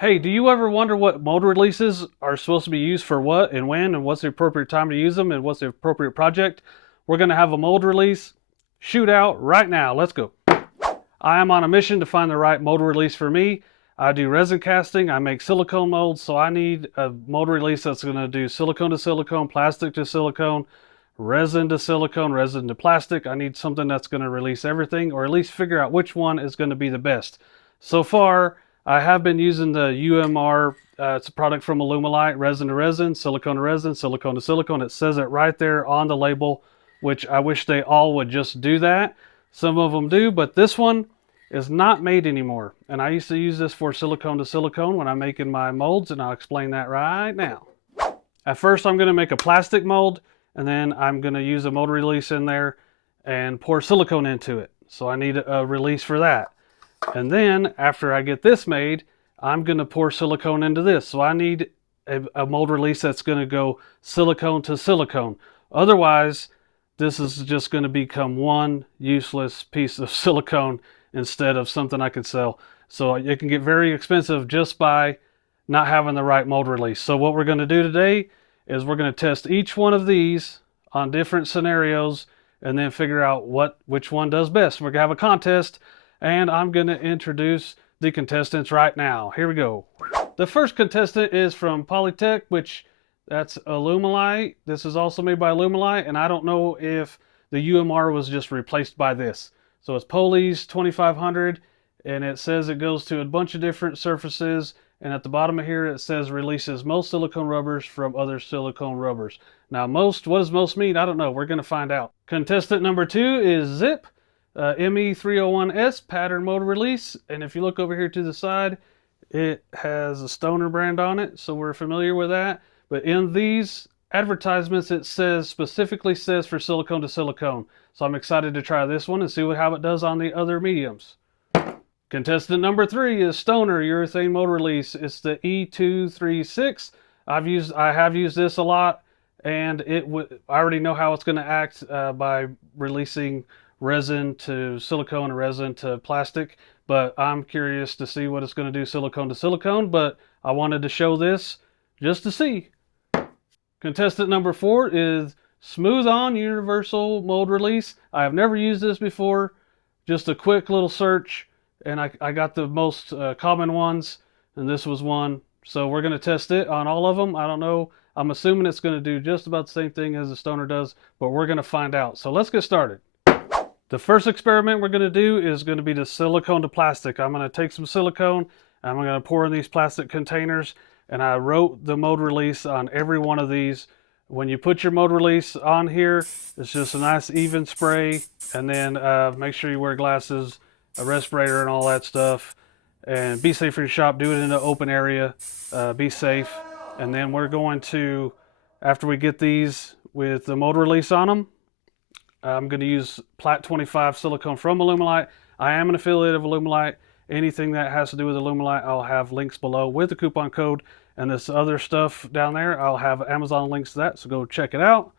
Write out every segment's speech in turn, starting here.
Hey, do you ever wonder what mold releases are supposed to be used for what and when and what's the appropriate time to use them and what's the appropriate project? We're going to have a mold release shootout right now. Let's go. I am on a mission to find the right mold release for me. I do resin casting, I make silicone molds, so I need a mold release that's going to do silicone to silicone, plastic to silicone, resin to plastic. I need something that's going to release everything, or at least figure out which one is going to be the best. So far, I have been using the UMR. It's a product from Alumilite, resin to resin, silicone to resin, silicone to silicone. It says it right there on the label, which I wish they all would just do that. Some of them do, but this one is not made anymore. And I used to use this for silicone to silicone when I'm making my molds, and I'll explain that right now. At first, I'm going to make a plastic mold, and then I'm going to use a mold release in there and pour silicone into it. So I need a release for that. And then after I get this made, I'm going to pour silicone into this. So I need a mold release that's going to go silicone to silicone. Otherwise, this is just going to become one useless piece of silicone instead of something I could sell. So it can get very expensive just by not having the right mold release. So what we're going to do today is we're going to test each one of these on different scenarios and then figure out which one does best. We're going to have a contest, and I'm going to introduce the contestants right now. Here we go. The first contestant is from Polytech, which that's Alumilite. This is also made by Alumilite, and I don't know if the UMR was just replaced by this. So it's Poly's 2500, and it says it goes to a bunch of different surfaces, and at the bottom of here it says releases most silicone rubbers from other silicone rubbers. Now what does most mean? I don't know. We're going to find out. Contestant number 2 is Zip. ME301S pattern mold release, and if you look over here to the side, it has a Stoner brand on it, so we're familiar with that. But in these advertisements, it specifically says for silicone to silicone, so I'm excited to try this one and see how it does on the other mediums. Contestant number 3 is Stoner urethane mold release. It's the E236. I have used this a lot, and I already know how it's going to act by releasing resin to silicone and resin to plastic, but I'm curious to see what it's going to do silicone to silicone, but I wanted to show this just to see. Contestant number 4 is Smooth On Universal Mold Release. I have never used this before. Just a quick little search, and I got the most common ones, and this was one. So we're going to test it on all of them. I don't know. I'm assuming it's going to do just about the same thing as the Stoner does, but we're going to find out. So let's get started. The first experiment we're going to do is going to be the silicone to plastic. I'm going to take some silicone, and I'm going to pour in these plastic containers, and I wrote the mold release on every one of these. When you put your mold release on here, it's just a nice even spray, and then make sure you wear glasses, a respirator, and all that stuff, and be safe for your shop. Do it in an open area. Be safe. And then we're going to, after we get these with the mold release on them, I'm going to use Plat 25 silicone from Alumilite. I am an affiliate of Alumilite. Anything that has to do with Alumilite, I'll have links below with the coupon code. And this other stuff down there, I'll have Amazon links to that, so go check it out.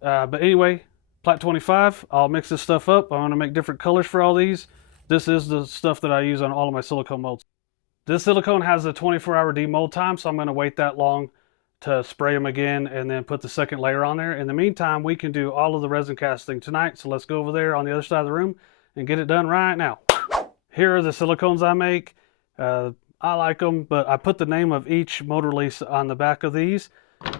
But anyway, Plat 25, I'll mix this stuff up. I'm going to make different colors for all these. This is the stuff that I use on all of my silicone molds. This silicone has a 24-hour demold time, so I'm going to wait that long to spray them again and then put the second layer on there. In the meantime, we can do all of the resin casting tonight, so let's go over there on the other side of the room and get it done right now. Here are the silicones I make. I like them, but I put the name of each mold release on the back of these,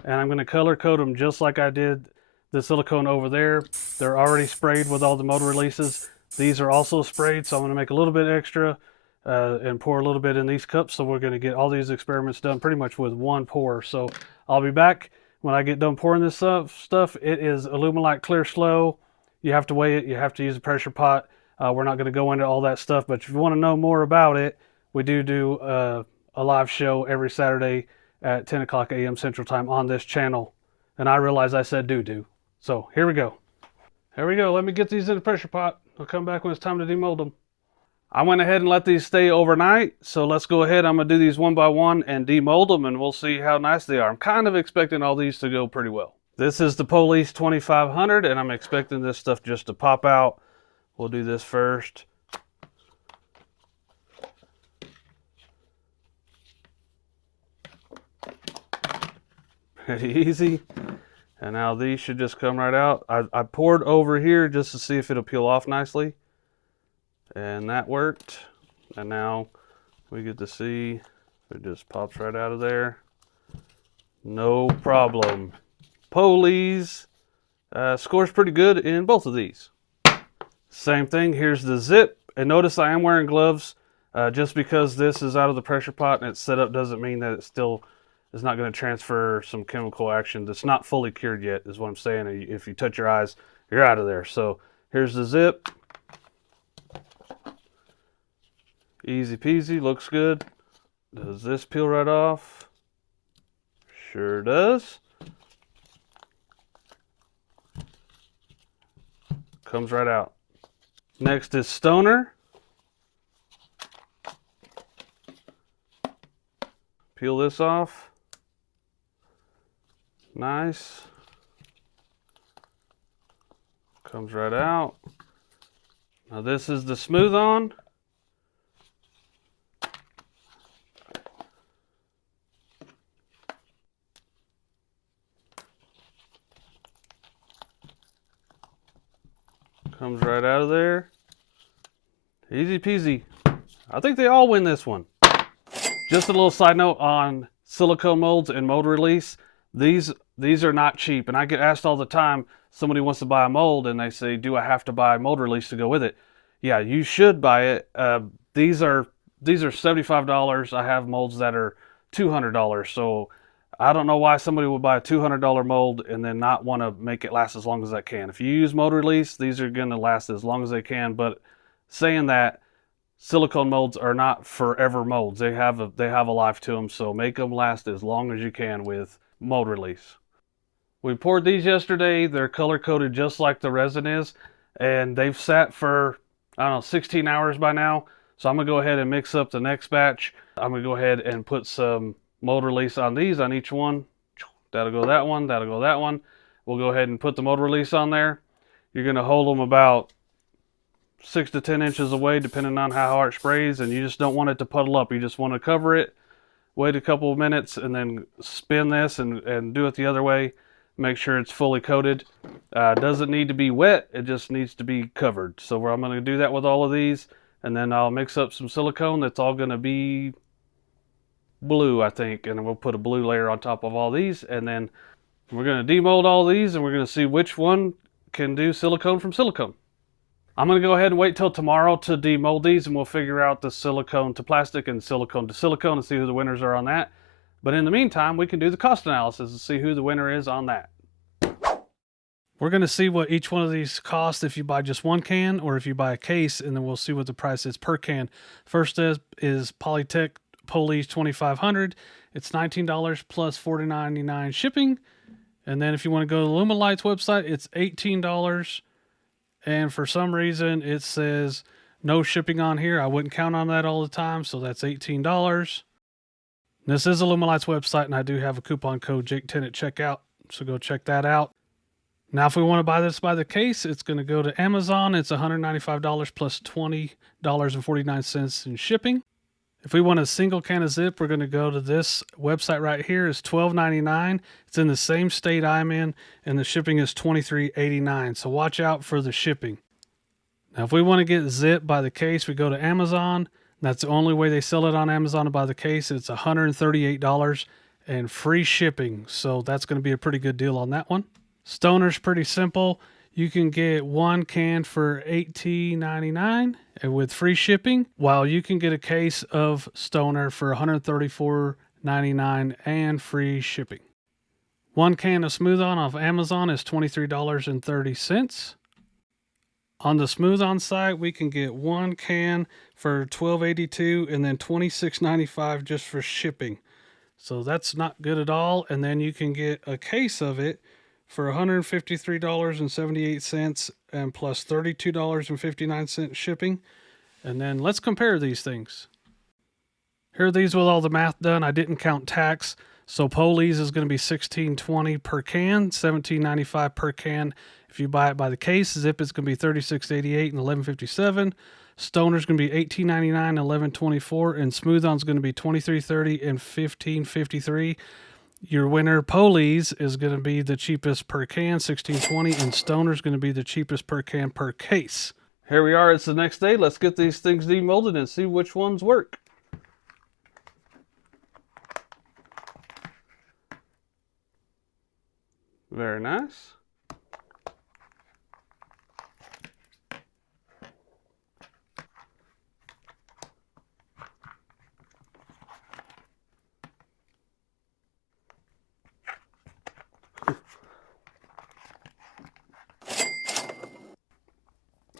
and I'm going to color code them just like I did the silicone over there. They're already sprayed with all the mold releases. These are also sprayed, so I'm going to make a little bit extra and pour a little bit in these cups. So we're going to get all these experiments done pretty much with one pour. So I'll be back when I get done pouring this stuff. It is Alumilite Clear Slow. You have to weigh it. You have to use a pressure pot. We're not going to go into all that stuff, but if you want to know more about it, we do a live show every Saturday at 10 o'clock a.m. Central Time on this channel. And I realize I said do. So here we go. Here we go. Let me get these in the pressure pot. I'll come back when it's time to demold them. I went ahead and let these stay overnight, so let's go ahead. I'm going to do these one by one and demold them, and we'll see how nice they are. I'm kind of expecting all these to go pretty well. This is the Police 2500, and I'm expecting this stuff just to pop out. We'll do this first. Pretty easy. And now these should just come right out. I poured over here just to see if it'll peel off nicely. And that worked. And now we get to see it just pops right out of there. No problem. Polies scores pretty good in both of these. Same thing, here's the zip. And notice I am wearing gloves. Just because this is out of the pressure pot and it's set up doesn't mean that it still is not going to transfer some chemical action that's not fully cured yet, is what I'm saying. If you touch your eyes, you're out of there. So here's the zip. Easy peasy, looks good. Does this peel right off? Sure does. Comes right out. Next is Stoner. Peel this off. Nice. Comes right out. Now this is the smooth on. Comes right out of there. Easy peasy. I think they all win this one. Just a little side note on silicone molds and mold release. These are not cheap, and I get asked all the time, somebody wants to buy a mold and they say, do I have to buy mold release to go with it? Yeah, you should buy it. These are $75. I have molds that are $200. So I don't know why somebody would buy a $200 mold and then not want to make it last as long as I can. If you use mold release, these are going to last as long as they can. But saying that, silicone molds are not forever molds. They have a life to them, so make them last as long as you can with mold release. We poured these yesterday. They're color coded just like the resin is, and they've sat for, I don't know, 16 hours by now. So I'm gonna go ahead and mix up the next batch. I'm gonna go ahead and put some mold release on these, on each one. That'll go that one, that'll go that one. We'll go ahead and put the mold release on there. You're gonna hold them about 6 to 10 inches away, depending on how hard it sprays, and you just don't want it to puddle up. You just want to cover it, wait a couple of minutes, and then spin this and do it the other way. Make sure it's fully coated. Doesn't need to be wet, it just needs to be covered. So I'm going to do that with all of these, and then I'll mix up some silicone that's all going to be blue, I think, and then we'll put a blue layer on top of all these, and then we're going to demold all these, and we're going to see which one can do silicone from silicone. I'm going to go ahead and wait till tomorrow to demold these, and we'll figure out the silicone to plastic and silicone to silicone and see who the winners are on that. But in the meantime, we can do the cost analysis and see who the winner is on that. We're going to see what each one of these costs if you buy just one can or if you buy a case, and then we'll see what the price is per can. First is Polytech Polies 2500. It's $19 plus $4.99 shipping. And then if you want to go to the Lumalight's website, it's $18. And for some reason, it says no shipping on here. I wouldn't count on that all the time, so that's $18. This is a Lumalight's website, and I do have a coupon code Jake10 at checkout, so go check that out. Now, if we want to buy this by the case, it's going to go to Amazon. It's $195 plus $20.49 in shipping. If we want a single can of zip, we're going to go to this website right here. It's $12.99. It's in the same state I'm in, and the shipping is $23.89. So watch out for the shipping. Now, if we want to get zip by the case, we go to Amazon. That's the only way they sell it on Amazon by the case. It's $138 and free shipping. So that's going to be a pretty good deal on that one. Stoner's pretty simple. You can get one can for $18.99 with free shipping, while you can get a case of Stoner for $134.99 and free shipping. One can of Smooth On off Amazon is $23.30. On the Smooth On site, we can get one can for $12.82 and then $26.95 just for shipping. So that's not good at all. And then you can get a case of it for $153.78 and plus $32.59 shipping. And then let's compare these things. Here are these with all the math done. I didn't count tax. So Polies is going to be $16.20 per can, $17.95 per can. If you buy it by the case, Zip is going to be $36.88 and $11.57. Stoner's going to be $18.99 and $11.24, and Smooth On's going to be $23.30 and $15.53. Your winner, Polies, is going to be the cheapest per can, $16.20, and Stoner's going to be the cheapest per can per case. Here we are, it's the next day. Let's get these things demolded and see which ones work. Very nice.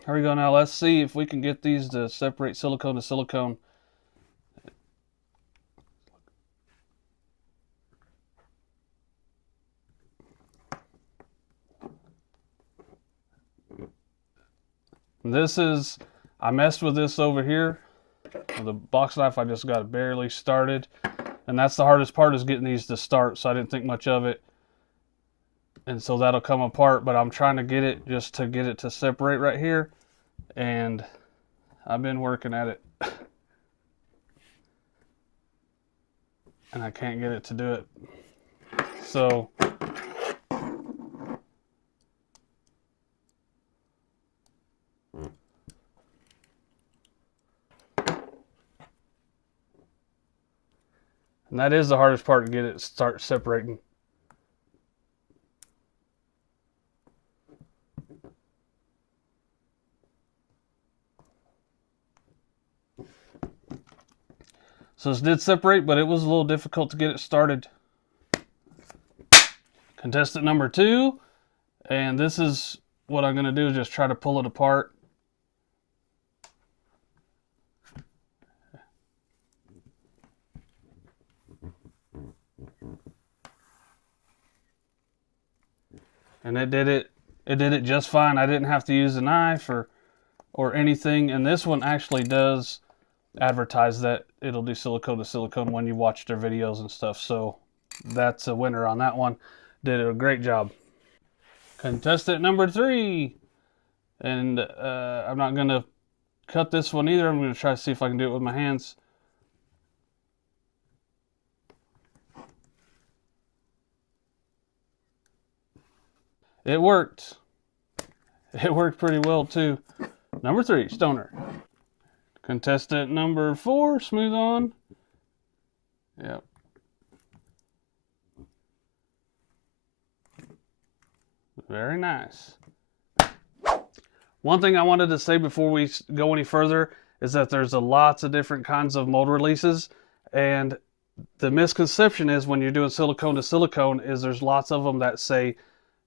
Here we go. Now let's see if we can get these to separate silicone to silicone. This is, I messed with this over here. With the box knife, I just got it barely started. And that's the hardest part, is getting these to start, so I didn't think much of it. And so that'll come apart, but I'm trying to get it, just to get it to separate right here. And I've been working at it. And I can't get it to do it. So and that is the hardest part, to get it to start separating. So this did separate, but it was a little difficult to get it started. Contestant number 2, and this is what I'm going to do, is just try to pull it apart. And it did it just fine. I didn't have to use a knife or anything. And this one actually does advertise that it'll do silicone to silicone when you watch their videos and stuff. So that's a winner on that one. Did a great job. Contestant number 3. And I'm not going to cut this one either. I'm going to try to see if I can do it with my hands. It worked. It worked pretty well too. Number 3, Stoner. Contestant number 4, smooth on. Yep. Very nice. One thing I wanted to say before we go any further is that there's lots of different kinds of mold releases, and the misconception is, when you're doing silicone to silicone, is there's lots of them that say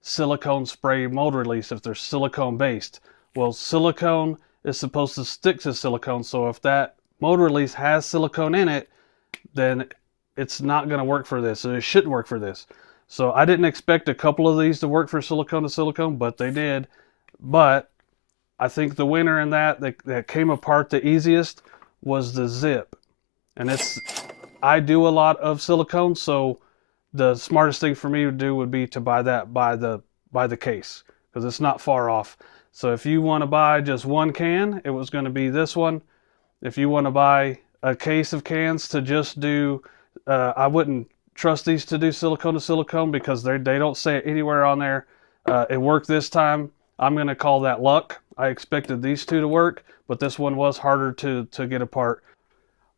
silicone spray mold release if they're silicone based. Well, silicone is supposed to stick to silicone, so if that mold release has silicone in it, then it's not going to work for this, and it shouldn't work for this. So I didn't expect a couple of these to work for silicone to silicone, but they did. But I think the winner in that came apart the easiest was the zip. And I do a lot of silicone, so the smartest thing for me to do would be to buy that by the case, because it's not far off. So if you want to buy just one can, it was going to be this one. If you want to buy a case of cans to just do, I wouldn't trust these to do silicone to silicone, because they don't say it anywhere on there. It worked this time. I'm going to call that luck. I expected these two to work, but this one was harder to get apart.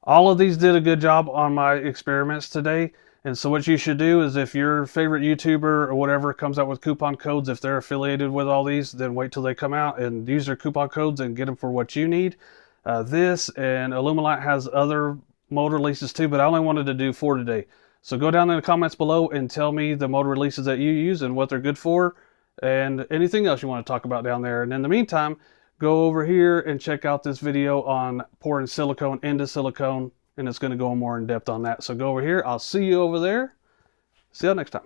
All of these did a good job on my experiments today. And so what you should do is, if your favorite YouTuber or whatever comes out with coupon codes, if they're affiliated with all these, then wait till they come out and use their coupon codes and get them for what you need. This and Illuminate has other mold releases too, but I only wanted to do 4 today. So go down in the comments below and tell me the mold releases that you use and what they're good for, and anything else you want to talk about down there. And in the meantime, go over here and check out this video on pouring silicone into silicone, and it's going to go more in depth on that. So go over here. I'll see you over there. See you next time.